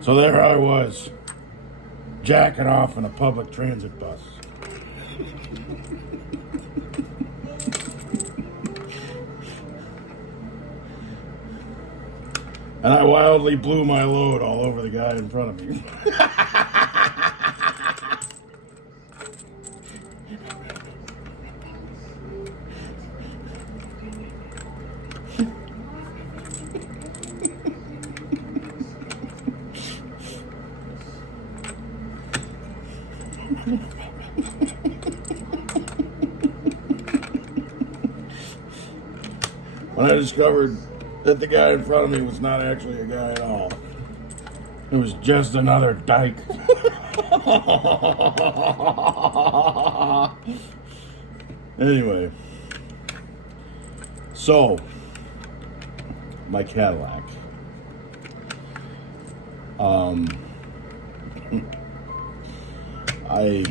So there I was, jacking off in a public transit bus. And I wildly blew my load all over the guy in front of me. When I discovered that the guy in front of me was not actually a guy at all. It was just another dyke. Anyway. So, my Cadillac. I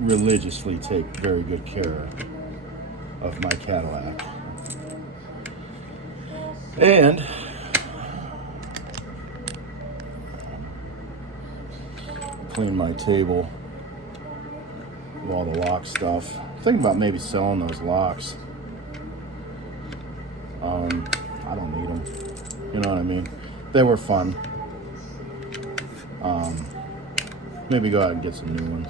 religiously take very good care of my Cadillac. And clean my table with all the lock stuff. Thinking about maybe selling those locks. I don't need them. You know what I mean? They were fun. Maybe go out and get some new ones.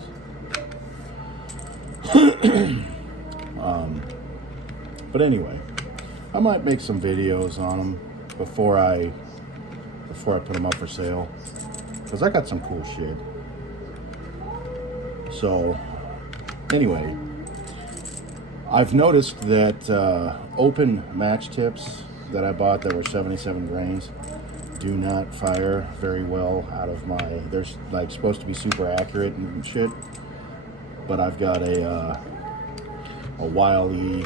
But anyway, I might make some videos on them before I put them up for sale, because I got some cool shit. So anyway, I've noticed that open match tips that I bought that were 77 grains do not fire very well out of my, they're like supposed to be super accurate and shit, but I've got a Wiley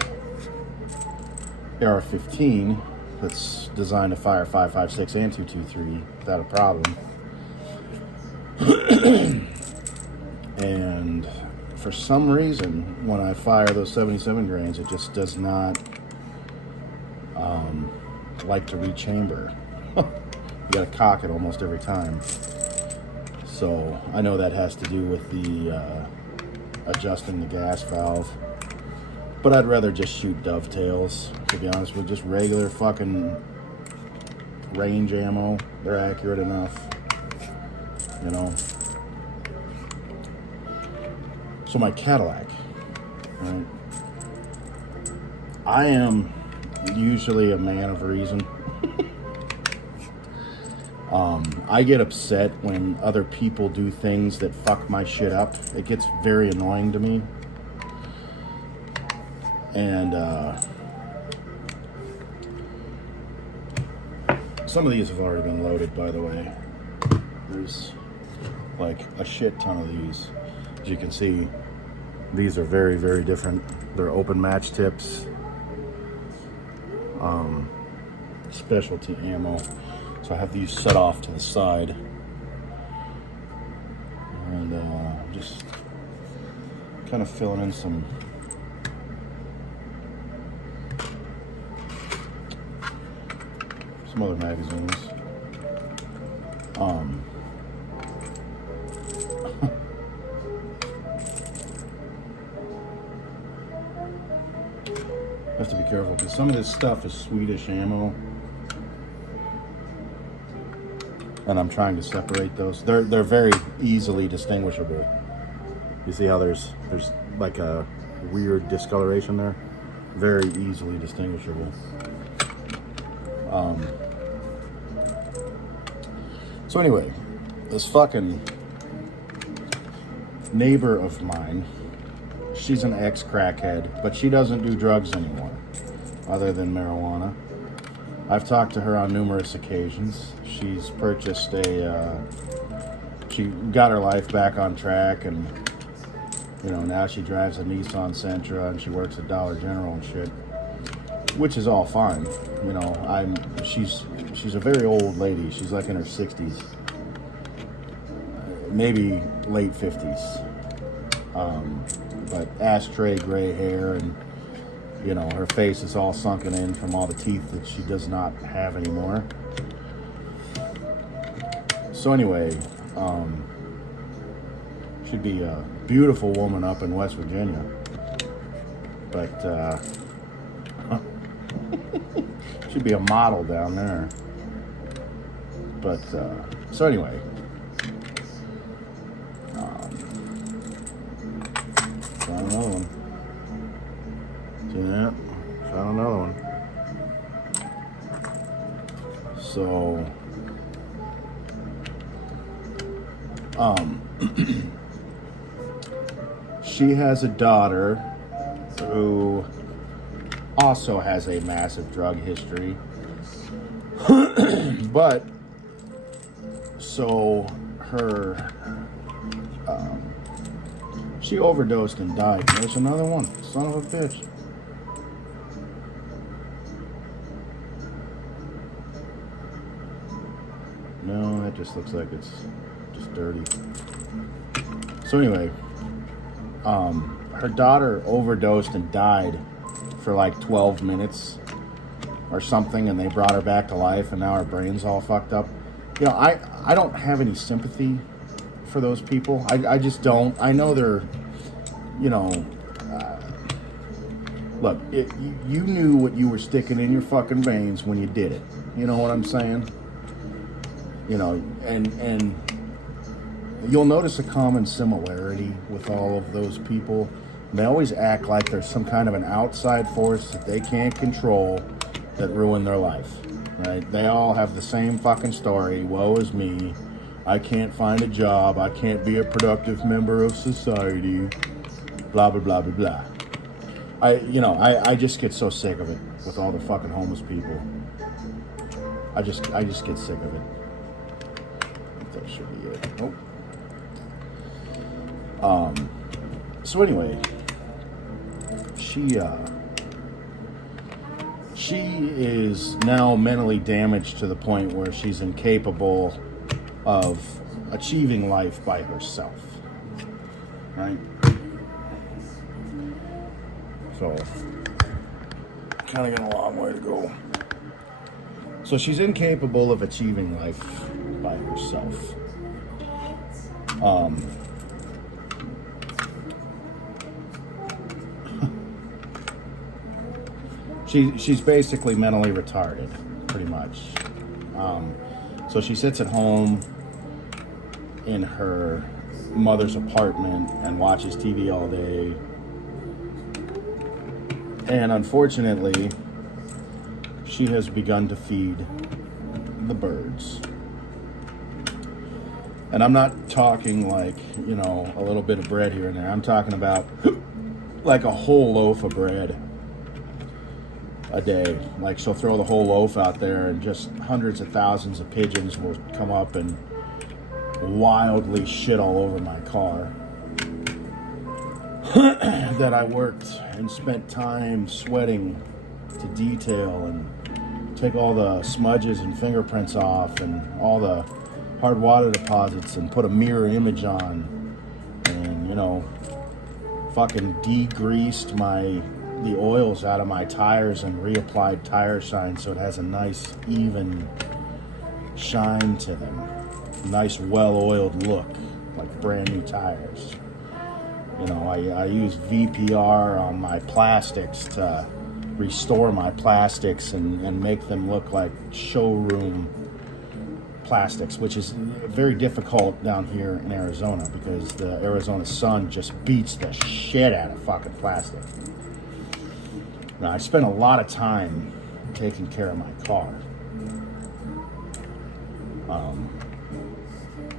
AR-15 that's designed to fire 5.56 and 2.23 without a problem. And for some reason, when I fire those 77 grains, it just does not like to rechamber. You gotta cock it almost every time. So I know that has to do with the adjusting the gas valve. But I'd rather just shoot dovetails, to be honest with you. Just regular fucking range ammo. They're accurate enough, you know. So my Cadillac, right? I am usually a man of reason. I get upset when other people do things that fuck my shit up. It gets very annoying to me. And some of these have already been loaded, by the way. There's like a shit ton of these. As you can see, these are very, very different. They're open match tips, specialty ammo. So I have these set off to the side, and just kind of filling in some other magazines. Have to be careful because some of this stuff is Swedish ammo, and I'm trying to separate those. They're very easily distinguishable. You see how there's like a weird discoloration there? Very easily distinguishable. So anyway, this fucking neighbor of mine, she's an ex-crackhead, but she doesn't do drugs anymore, other than marijuana. I've talked to her on numerous occasions. She's purchased she got her life back on track, and you know, now she drives a Nissan Sentra and she works at Dollar General and shit, which is all fine. You know, she's a very old lady. She's like in her 60s, maybe late 50s. But ashtray gray hair, and you know, her face is all sunken in from all the teeth that she does not have anymore. So anyway, she'd be a beautiful woman up in West Virginia. But she'd be a model down there. But so anyway, found another one. See that? Found another one. So, she has a daughter who also has a massive drug history. But, so her, she overdosed and died. There's another one. Son of a bitch. No, that just looks like it's just dirty. So anyway, her daughter overdosed and died for like 12 minutes or something, and they brought her back to life, and now her brain's all fucked up. You know, I don't have any sympathy for those people. I just don't. I know they're, you know, look, you knew what you were sticking in your fucking veins when you did it. You know what I'm saying? You know, and you'll notice a common similarity with all of those people. They always act like there's some kind of an outside force that they can't control that ruined their life, right? They all have the same fucking story. Woe is me. I can't find a job. I can't be a productive member of society. Blah, blah, blah, blah, blah. I just get so sick of it with all the fucking homeless people. I just get sick of it. That should be it. Nope. So anyway, she is now mentally damaged to the point where she's incapable of achieving life by herself. Right? So, kind of got a long way to go. So she's incapable of achieving life by herself. She's basically mentally retarded, pretty much. So she sits at home in her mother's apartment and watches TV all day. And unfortunately, she has begun to feed the birds. And I'm not talking like, you know, a little bit of bread here and there. I'm talking about like a whole loaf of bread a day. Like, she'll throw the whole loaf out there and just hundreds of thousands of pigeons will come up and wildly shit all over my car that I worked and spent time sweating to detail and take all the smudges and fingerprints off and all the hard water deposits and put a mirror image on and, you know, fucking degreased the oils out of my tires and reapplied tire shine so it has a nice even shine to them. Nice well-oiled look, like brand new tires. You know, I use VPR on my plastics to restore my plastics and make them look like showroom plastics, which is very difficult down here in Arizona because the Arizona sun just beats the shit out of fucking plastic. Now, I spent a lot of time taking care of my car.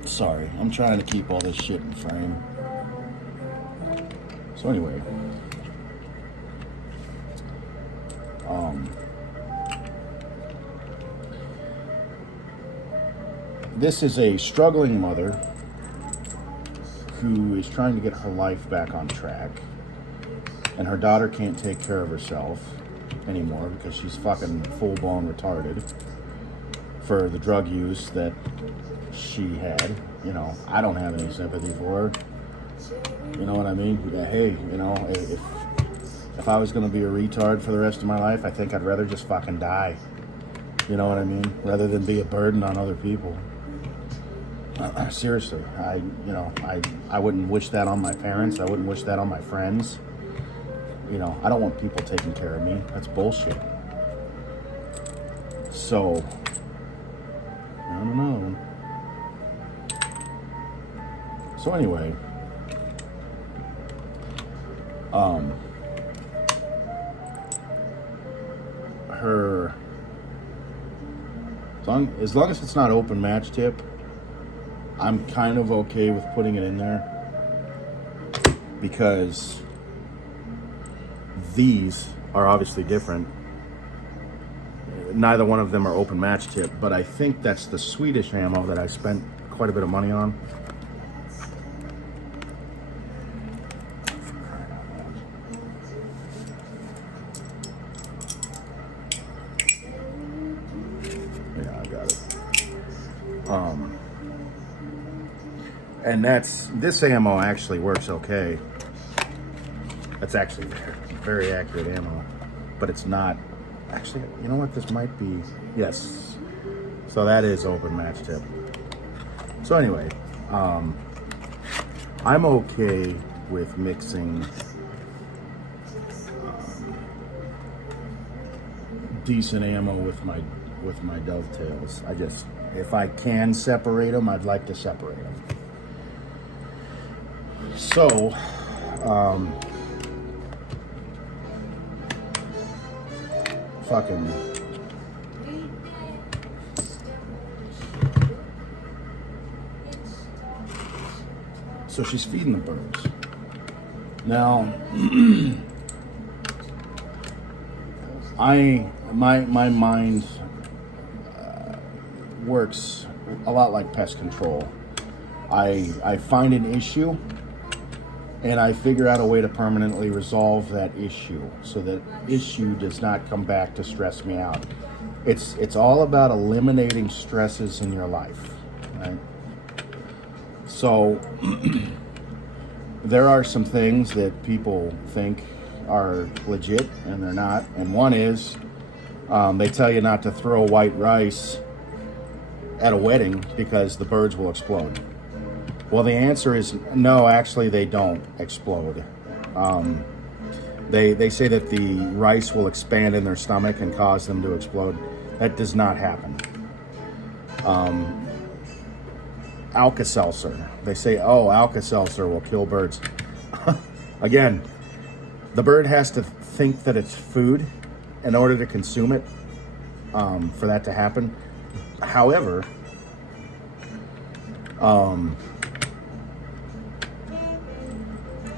Sorry, I'm trying to keep all this shit in frame. So anyway, this is a struggling mother who is trying to get her life back on track, and her daughter can't take care of herself anymore because she's fucking full-blown retarded for the drug use that she had. You know, I don't have any sympathy for her. You know what I mean? Hey, you know, if I was going to be a retard for the rest of my life, I think I'd rather just fucking die. You know what I mean? Rather than be a burden on other people. Seriously, I wouldn't wish that on my parents. I wouldn't wish that on my friends. I don't want people taking care of me. That's bullshit. So, I don't know. So anyway, as long as it's not open match tip, I'm kind of okay with putting it in there, because these are obviously different. Neither one of them are open match tip, but I think that's the Swedish ammo that I spent quite a bit of money on. Yeah, I got it. And this ammo actually works okay. That's actually very accurate ammo, but it's not. Actually, you know what? This might be. Yes. So that is open match tip. So anyway, I'm okay with mixing decent ammo with my dovetails. If I can separate them, I'd like to separate them. So, so she's feeding the birds. Now, my mind works a lot like pest control. I find an issue, and I figure out a way to permanently resolve that issue so that issue does not come back to stress me out. It's all about eliminating stresses in your life, right? So there are some things that people think are legit and they're not. And one is they tell you not to throw white rice at a wedding because the birds will explode. Well, the answer is no, actually they don't explode. They say that the rice will expand in their stomach and cause them to explode. That does not happen. Alka-Seltzer. They say, oh, Alka-Seltzer will kill birds. Again, the bird has to think that it's food in order to consume it, for that to happen. However,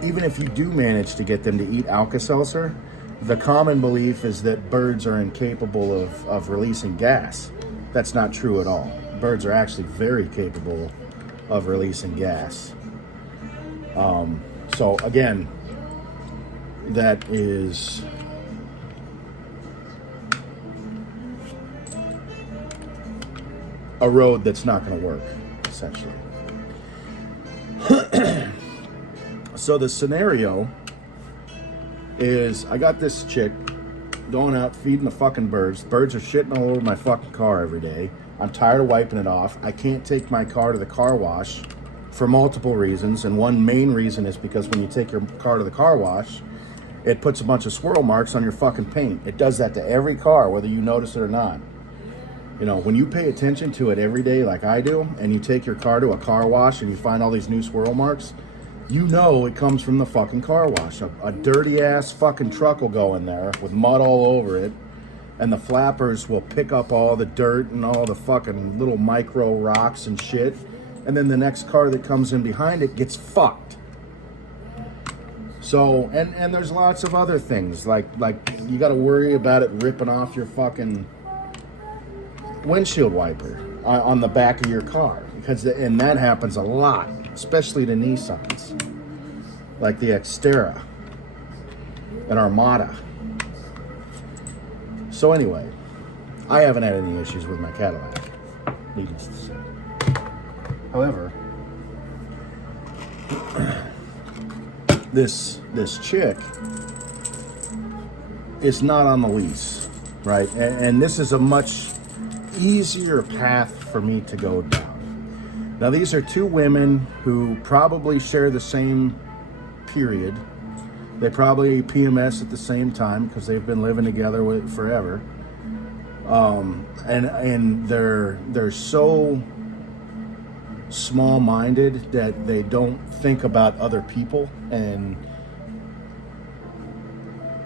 even if you do manage to get them to eat Alka-Seltzer, the common belief is that birds are incapable of releasing gas. That's not true at all. Birds are actually very capable of releasing gas. So again, that is a road that's not going to work, essentially. So the scenario is, I got this chick going out feeding the fucking birds. Birds are shitting all over my fucking car every day. I'm tired of wiping it off. I can't take my car to the car wash for multiple reasons, and one main reason is because when you take your car to the car wash, it puts a bunch of swirl marks on your fucking paint. It does that to every car, whether you notice it or not. You know, when you pay attention to it every day like I do, and you take your car to a car wash and you find all these new swirl marks, you know it comes from the fucking car wash. A dirty ass fucking truck will go in there with mud all over it, and the flappers will pick up all the dirt and all the fucking little micro rocks and shit, and then the next car that comes in behind it gets fucked. So, and there's lots of other things, like you gotta worry about it ripping off your fucking windshield wiper on the back of your car, and that happens a lot, especially to Nissans, like the Xterra and Armada. So anyway, I haven't had any issues with my Cadillac, needless to say. However, this chick is not on the lease, right? And this is a much easier path for me to go down. Now, these are two women who probably share the same period. They probably PMS at the same time because they've been living together with forever. And they're so small-minded that they don't think about other people, and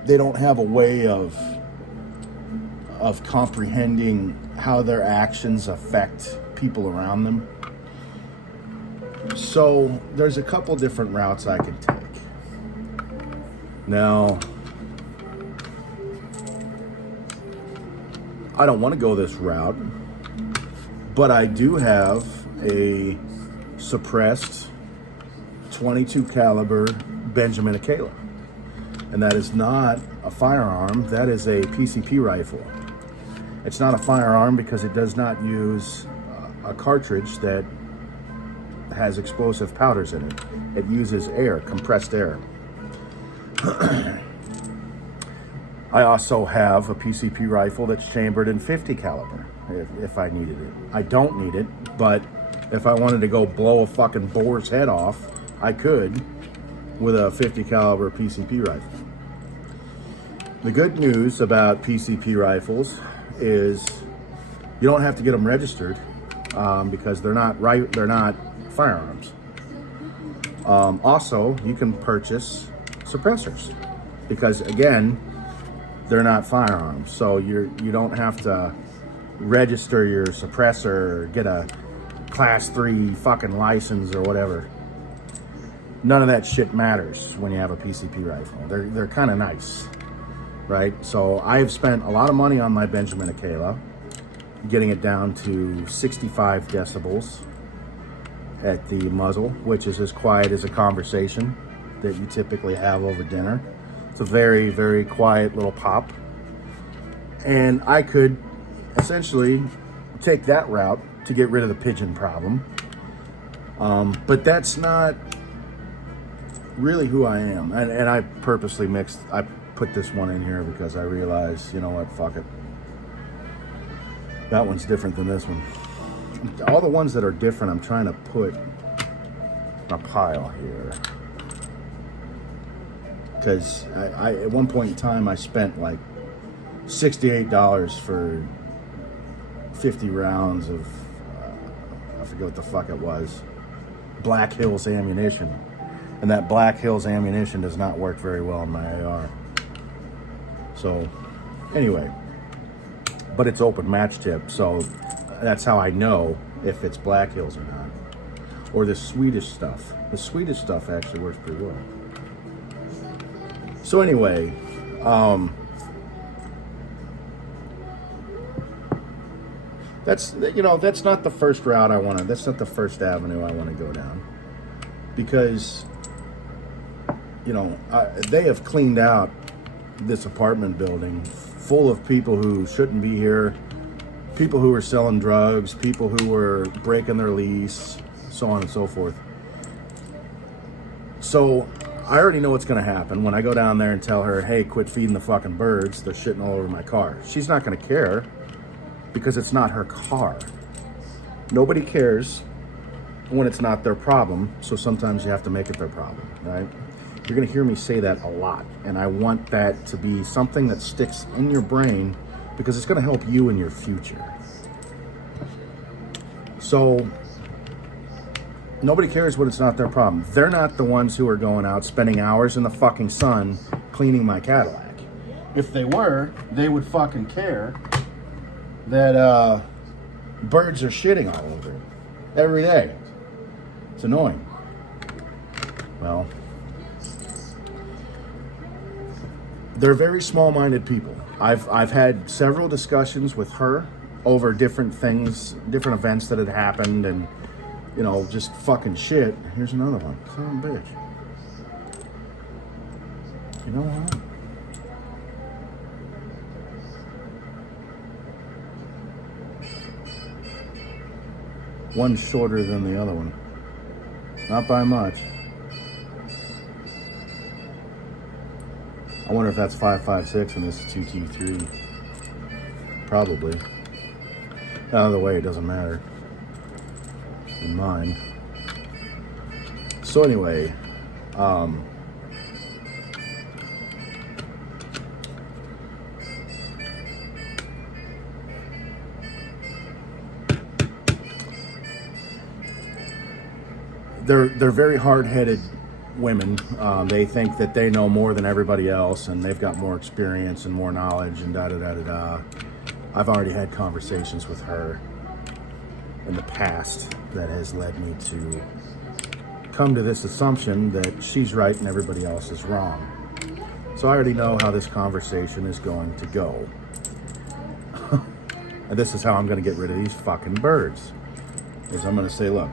they don't have a way of comprehending how their actions affect people around them. So there's a couple different routes I can take. Now, I don't want to go this route, but I do have a suppressed 22 caliber Benjamin Akela, and that is not a firearm. That is a PCP rifle. It's not a firearm because it does not use a cartridge that has explosive powders in it. It uses air, compressed air. I also have a PCP rifle that's chambered in 50 caliber if I needed it. I don't need it, but if I wanted to go blow a fucking boar's head off, I could with a 50 caliber PCP rifle. The good news about PCP rifles is you don't have to get them registered because they're not firearms. Also, you can purchase suppressors because, again, they're not firearms. So you don't have to register your suppressor or get a class 3 fucking license or whatever. None of that shit matters when you have a PCP rifle. They're kind of nice, right? So I have spent a lot of money on my Benjamin Akela, getting it down to 65 decibels at the muzzle, which is as quiet as a conversation that you typically have over dinner. It's a very, very quiet little pop. And I could essentially take that route to get rid of the pigeon problem. But that's not really who I am. And I purposely I put this one in here because I realized, you know what, fuck it. That one's different than this one. All the ones that are different, I'm trying to put in a pile here. Because I at one point in time, I spent like $68 for 50 rounds of, I forget what the fuck it was, Black Hills ammunition. And that Black Hills ammunition does not work very well in my AR. So, anyway. But it's open match tip, so that's how I know if it's Black Hills or not. Or the Swedish stuff. The Swedish stuff actually works pretty well. So anyway, that's not the first route that's not the first avenue I want to go down. Because, they have cleaned out this apartment building full of people who shouldn't be here, people who were selling drugs, people who were breaking their lease, so on and so forth. So I already know what's going to happen when I go down there and tell her, hey, quit feeding the fucking birds. They're shitting all over my car. She's not going to care because it's not her car. Nobody cares when it's not their problem. So sometimes you have to make it their problem, right? You're going to hear me say that a lot. And I want that to be something that sticks in your brain because it's going to help you in your future. So nobody cares when it's not their problem. They're not the ones who are going out spending hours in the fucking sun cleaning my Cadillac. If they were, they would fucking care that birds are shitting all over it every day. It's annoying. Well, they're very small-minded people. I've had several discussions with her over different things, different events that had happened, and just fucking shit. Here's another one. Son of a bitch. You know what? One's shorter than the other one. Not by much. I wonder if that's 5.56 and this is 2T3. Probably. Either way, it doesn't matter. in mine. So anyway, they're very hard-headed women. They think that they know more than everybody else, and they've got more experience and more knowledge, and da da da da da. I've already had conversations with her in the past that has led me to come to this assumption that she's right and everybody else is wrong. So I already know how this conversation is going to go. And this is how I'm going to get rid of these fucking birds. Is I'm going to say, look,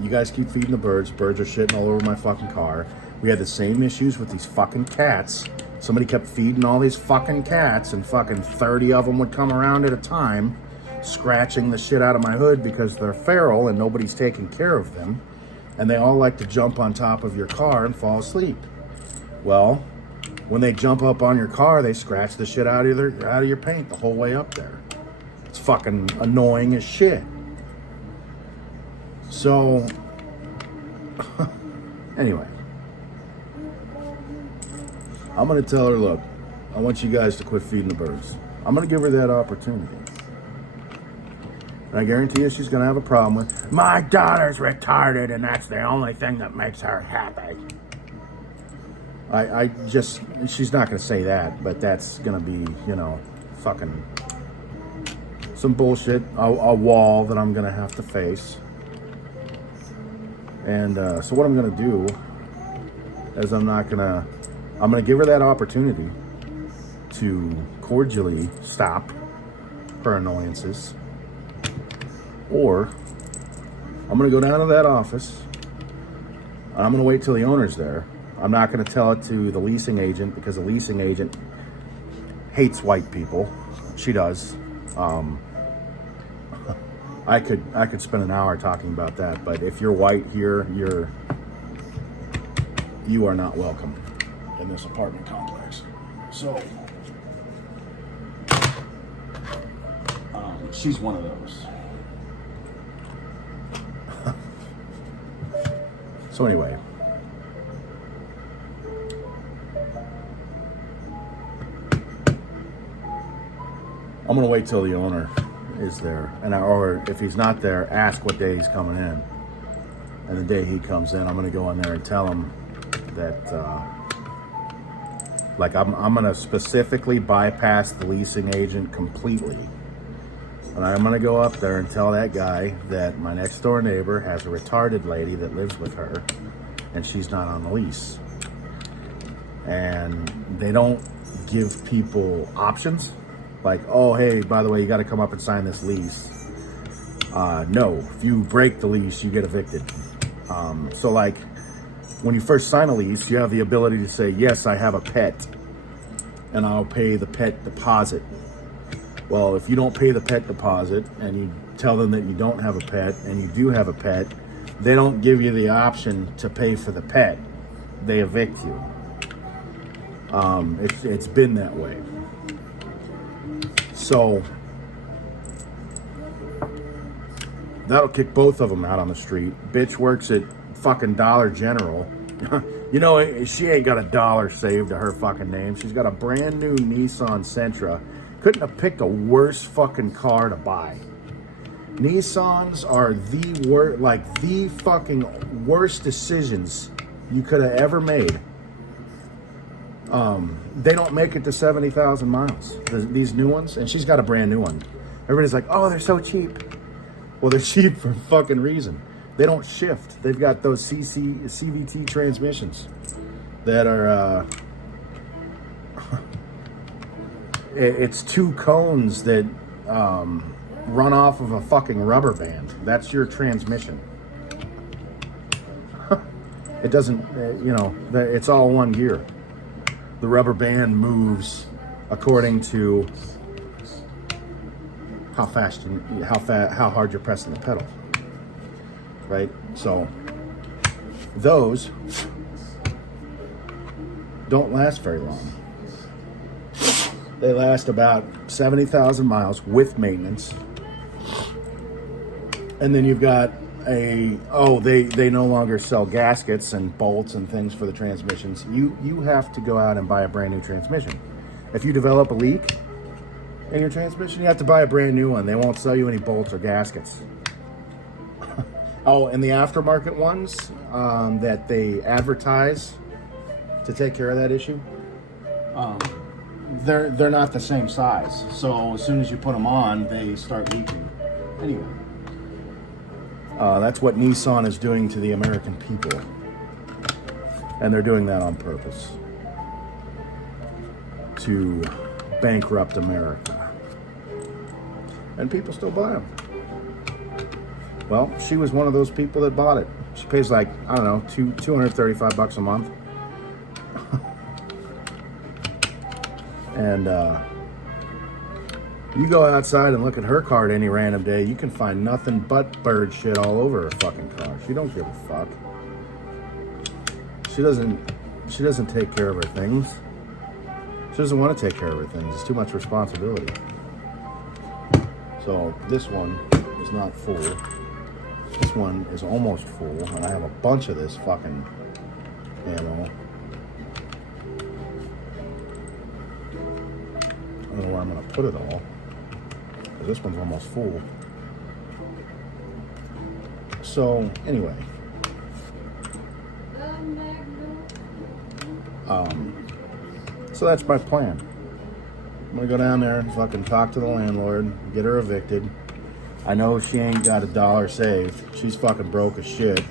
you guys keep feeding the birds. Birds are shitting all over my fucking car. We had the same issues with these fucking cats. Somebody kept feeding all these fucking cats, and fucking 30 of them would come around at a time, scratching the shit out of my hood because they're feral and nobody's taking care of them. And they all like to jump on top of your car and fall asleep. Well, when they jump up on your car, they scratch the shit out of your paint the whole way up there. It's fucking annoying as shit. So, anyway, I'm going to tell her, look, I want you guys to quit feeding the birds. I'm going to give her that opportunity. And I guarantee you she's going to have a problem with, my daughter's retarded and that's the only thing that makes her happy. She's not going to say that, but that's going to be, fucking some bullshit, a wall that I'm going to have to face. And so what I'm going to do is I'm going to give her that opportunity to cordially stop her annoyances. Or I'm going to go down to that office. I'm going to wait till the owner's there. I'm not going to tell it to the leasing agent because the leasing agent hates white people. She does. I could spend an hour talking about that, but if you're white here, you are not welcome in this apartment complex. So she's one of those. So anyway, I'm gonna wait till the owner is there, or if he's not there, ask what day he's coming in. And the day he comes in, I'm gonna go in there and tell him that, I'm gonna specifically bypass the leasing agent completely. And I'm gonna go up there and tell that guy that my next door neighbor has a retarded lady that lives with her, and she's not on the lease. And they don't give people options. Like, oh, hey, by the way, you got to come up and sign this lease. No, if you break the lease, you get evicted. So, like, when you first sign a lease, you have the ability to say, yes, I have a pet, and I'll pay the pet deposit. Well, if you don't pay the pet deposit and you tell them that you don't have a pet and you do have a pet, they don't give you the option to pay for the pet. They evict you. It's been that way. So that'll kick both of them out on the street. Bitch works at fucking Dollar General. She ain't got $1 saved to her fucking name. She's got a brand new Nissan Sentra. Couldn't have picked a worse fucking car to buy. Nissans are the fucking worst decisions you could have ever made. They don't make it to 70,000 miles, these new ones, and she's got a brand new one. Everybody's like, oh, they're so cheap. Well, they're cheap for a fucking reason. They don't shift. They've got those CVT transmissions that are, it's two cones that run off of a fucking rubber band. That's your transmission. It doesn't, it's all one gear. The rubber band moves according to how hard you're pressing the pedal, right? So those don't last very long. They last about 70,000 miles with maintenance. And then you've got they no longer sell gaskets and bolts and things for the transmissions. You have to go out and buy a brand new transmission. If you develop a leak in your transmission, you have to buy a brand new one. They won't sell you any bolts or gaskets. Oh, and the aftermarket ones that they advertise to take care of that issue, they're not the same size. So as soon as you put them on, they start leaking. Anyway, that's what Nissan is doing to the American people, and they're doing that on purpose to bankrupt America. And people still buy them. Well, she was one of those people that bought it. She pays like, I don't know, $235 a month. And you go outside and look at her car any random day, you can find nothing but bird shit all over her fucking car. She don't give a fuck. She doesn't take care of her things. She doesn't want to take care of her things. It's too much responsibility. So this one is not full. This one is almost full, and I have a bunch of this fucking ammo. I don't know where I'm going to put it all, because this one's almost full. So, anyway. So that's my plan. I'm going to go down there and fucking talk to the landlord, get her evicted. I know she ain't got $1 saved. She's fucking broke as shit.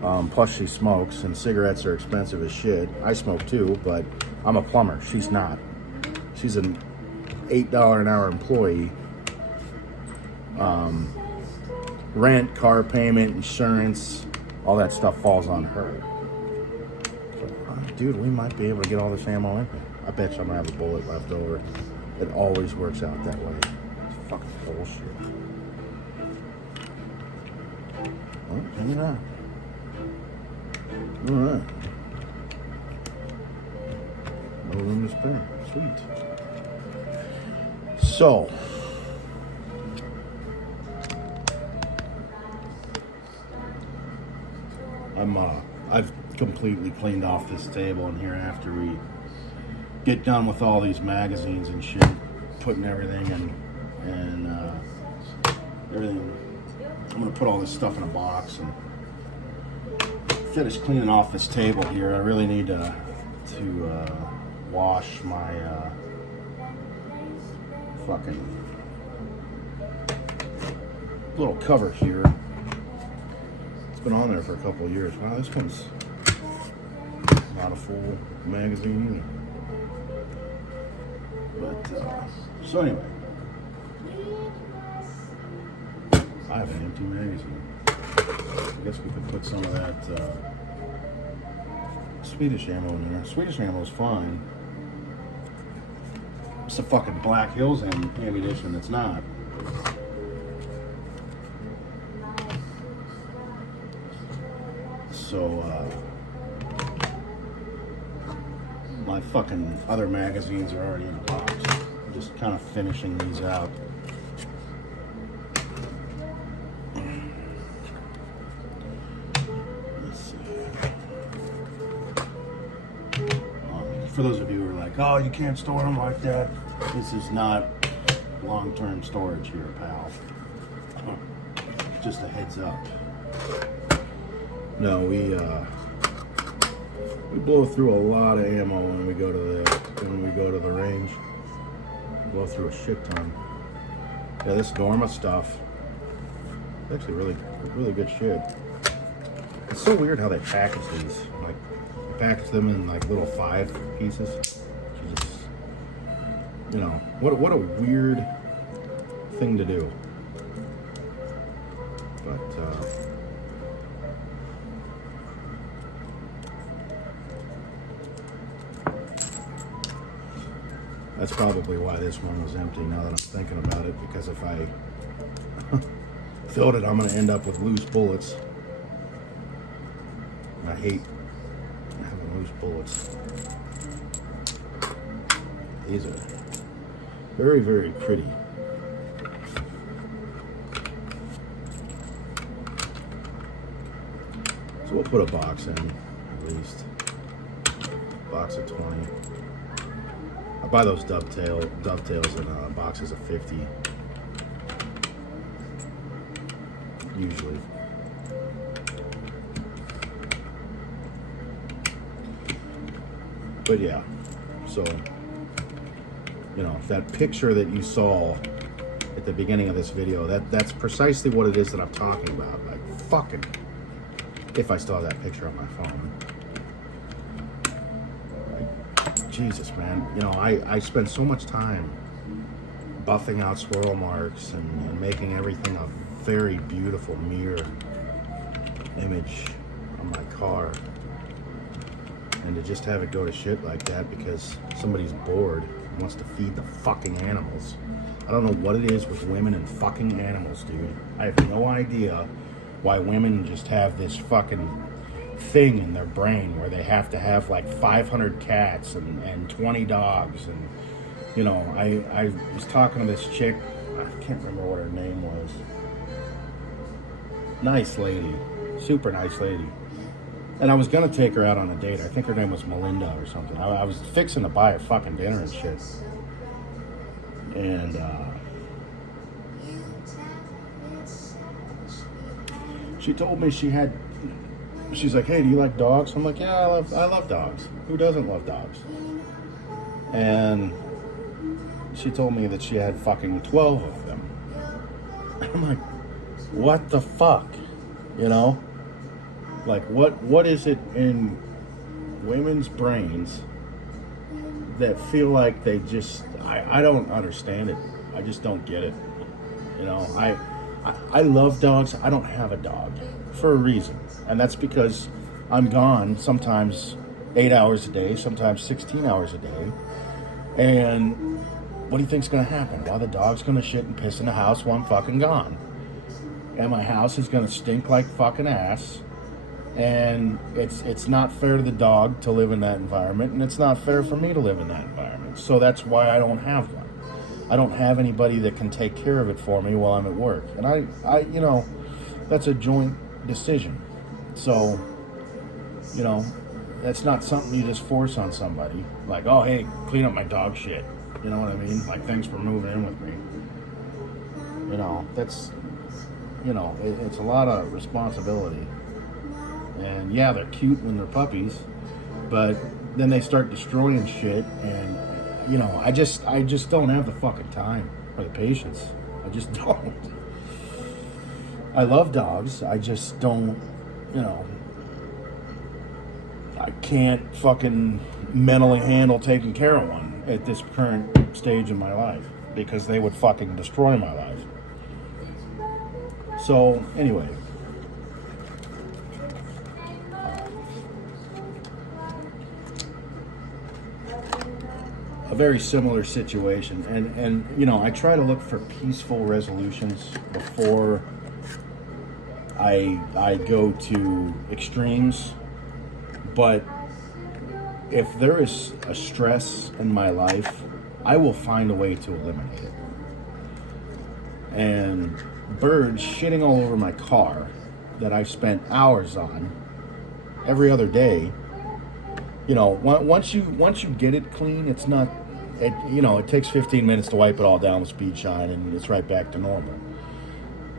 Plus she smokes, and cigarettes are expensive as shit. I smoke too, but I'm a plumber. She's not. She's an $8 an hour employee. Rent, car payment, insurance, all that stuff falls on her. So, dude, we might be able to get all this ammo in here. I bet you I'm gonna have a bullet left over. It always works out that way. It's fucking bullshit. Well, hang it out. All right. No room to spare. Sweet. So, I've completely cleaned off this table in here after we get done with all these magazines and shit, putting everything in, and everything. I'm gonna put all this stuff in a box and finish cleaning off this table here. I really need to wash my fucking little cover here. It's been on there for a couple of years. Wow, this one's not a full magazine either. But so anyway, I have an empty magazine. I guess we could put some of that Swedish ammo in there. Swedish ammo is fine. It's the fucking Black Hills ammunition that's not. So, my fucking other magazines are already in the box. I'm just kind of finishing these out. Let's see. For those of you who are like, oh, you can't store them like that, this is not long-term storage here, pal. Just a heads up. No, we blow through a lot of ammo when we go to the range. We blow through a shit ton. Yeah, this Norma stuff, it's actually really good shit. It's so weird how they package these. Like, they package them in like little 5 pieces. Just, you know, what a weird thing to do. But that's probably why this one was empty now that I'm thinking about it, because if I filled it, I'm going to end up with loose bullets. I hate having loose bullets. These are very, very pretty. So we'll put a box in, at least. Box of 20. I buy those dovetails in boxes of 50. Usually. But yeah, so, you know, that picture that you saw at the beginning of this video, that's precisely what it is that I'm talking about. Like, fucking, if I still have that picture on my phone. Like, Jesus, man. You know, I spend so much time buffing out swirl marks and making everything a very beautiful mirror image on my car. And to just have it go to shit like that because somebody's bored and wants to feed the fucking animals. I don't know what it is with women and fucking animals, dude. I have no idea why women just have this fucking thing in their brain where they have to have like 500 cats and 20 dogs. And, you know, I was talking to this chick, I can't remember what her name was. Nice lady, super nice lady. And I was gonna take her out on a date. I think her name was Melinda or something. I was fixing to buy her fucking dinner and shit. And she told me she's like, hey, do you like dogs? I'm like, yeah, I love dogs. Who doesn't love dogs? And she told me that she had fucking 12 of them. I'm like, what the fuck? You know? Like, what is it in women's brains that feel like they just, I don't understand it. I just don't get it. You know, I love dogs. I don't have a dog for a reason. And that's because I'm gone sometimes 8 hours a day, sometimes 16 hours a day. And what do you think's going to happen? Well, the dog's going to shit and piss in the house while I'm fucking gone. And my house is going to stink like fucking ass. And it's not fair to the dog to live in that environment, and it's not fair for me to live in that environment. So that's why I don't have one. I don't have anybody that can take care of it for me while I'm at work. And I you know, that's a joint decision. So, you know, that's not something you just force on somebody. Like, oh, hey, clean up my dog shit. You know what I mean? Like, thanks for moving in with me. You know, that's, you know, it's a lot of responsibility. And yeah, they're cute when they're puppies, but then they start destroying shit, and you know, I just don't have the fucking time or the patience. I just don't. I love dogs. I just don't, you know, I can't fucking mentally handle taking care of one at this current stage in my life because they would fucking destroy my life. So anyway, a very similar situation, and you know, I try to look for peaceful resolutions before I go to extremes. But if there is a stress in my life, I will find a way to eliminate it. And birds shitting all over my car that I spent hours on every other day, you know, once you get it clean, it's not, you know, it takes 15 minutes to wipe it all down with speed shine and it's right back to normal.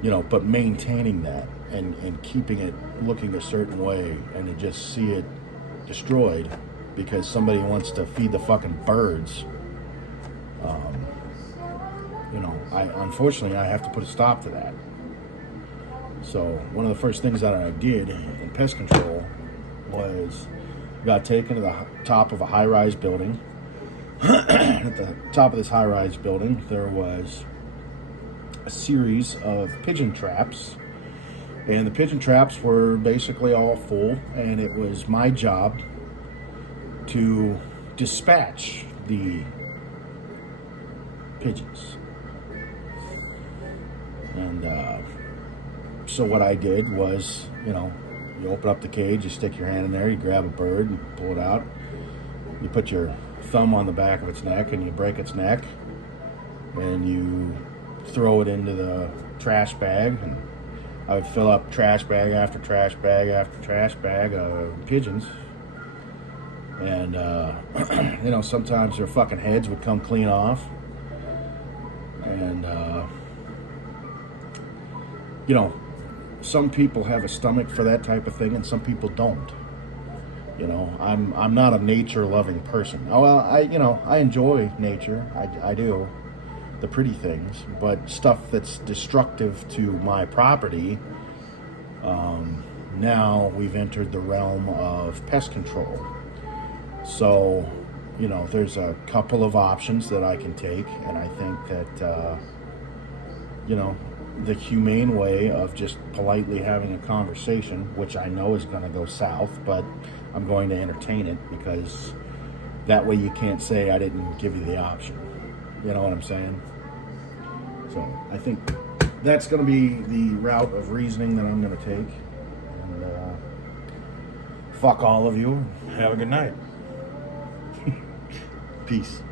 You know, but maintaining that and keeping it looking a certain way and to just see it destroyed because somebody wants to feed the fucking birds, you know, unfortunately I have to put a stop to that. So one of the first things that I did in pest control was got taken to the top of a high-rise building. At the top of this high-rise building, there was a series of pigeon traps, and the pigeon traps were basically all full, and it was my job to dispatch the pigeons. And so what I did was, you know, you open up the cage, you stick your hand in there, you grab a bird, you pull it out, you put your thumb on the back of its neck and you break its neck, and you throw it into the trash bag, and I would fill up trash bag after trash bag after trash bag of pigeons. And, you know, sometimes their fucking heads would come clean off. And, you know, some people have a stomach for that type of thing and some people don't. You know, I'm not a nature loving person. Oh, well, I enjoy nature. I do. The pretty things, but stuff that's destructive to my property, now we've entered the realm of pest control. So, you know, there's a couple of options that I can take, and I think that, you know, the humane way of just politely having a conversation, which I know is going to go south, but I'm going to entertain it because that way you can't say I didn't give you the option. You know what I'm saying? So I think that's going to be the route of reasoning that I'm going to take. And fuck all of you. Have a good night. Peace.